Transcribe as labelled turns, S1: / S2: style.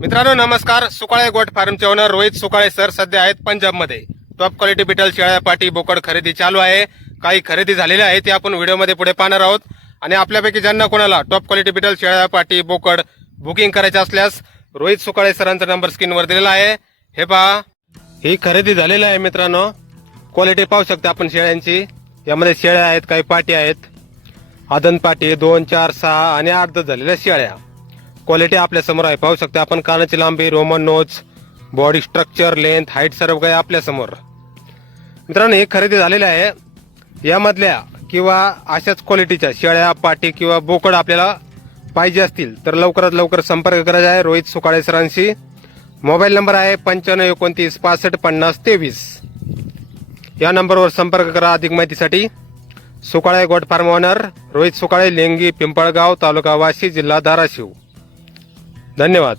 S1: मित्रांनो नमस्कार. सुकाळे गोट फार्मचे ओनर रोहित सुकाळे सर सध्या आहेत पंजाबमध्ये. टॉप क्वालिटी बिटल शेळ्या पाटी बोकड खरेदी चालू आहे. काही खरेदी झालेली आहे ते आपण व्हिडिओमध्ये पुढे पाहणार आहोत. आणि आपल्यापैकी ज्यांना कोणाला टॉप क्वालिटी बिटल शेळ्या पाटी बोकड बुकिंग करायचे असल्यास रोहित सुकाळे सरांचा नंबर स्क्रीनवर दिलेला आहे. हे पहा. ही खरेदी झालेली आहे मित्रांनो. क्वालिटी पाहू शकता आपण शेळ्यांची. यामध्ये शेळ्या आहेत काही पाटी आहेत. आदन पाटी दोन चार सहा आणि आठ झालेल्या शेळ्या. क्वालिटी आपल्यासमोर आहे. पाहू शकता आपण कानाची लांबी roman nose body structure length height सर्व काही आपल्यासमोर. मित्रांनो हे खरेदी झालेलं आहे. यामधल्या किंवा अशाच क्वालिटीच्या शेळ्या पाटी किंवा बोकड आपल्याला पाहिजे असतील तर लवकरात लवकर संपर्क करायचा आहे. रोहित सुकाळे सरांशी. मोबाईल नंबर आहे पंच्याण्णव एकोणतीस पासष्ट पन्नास तेवीस. या नंबरवर संपर्क करा अधिक माहितीसाठी. Sukale goat farm owner Rohit Sukale लेंगी पिंपळगाव तालुका वाशी जिल्हा धाराशिव. धन्यवाद.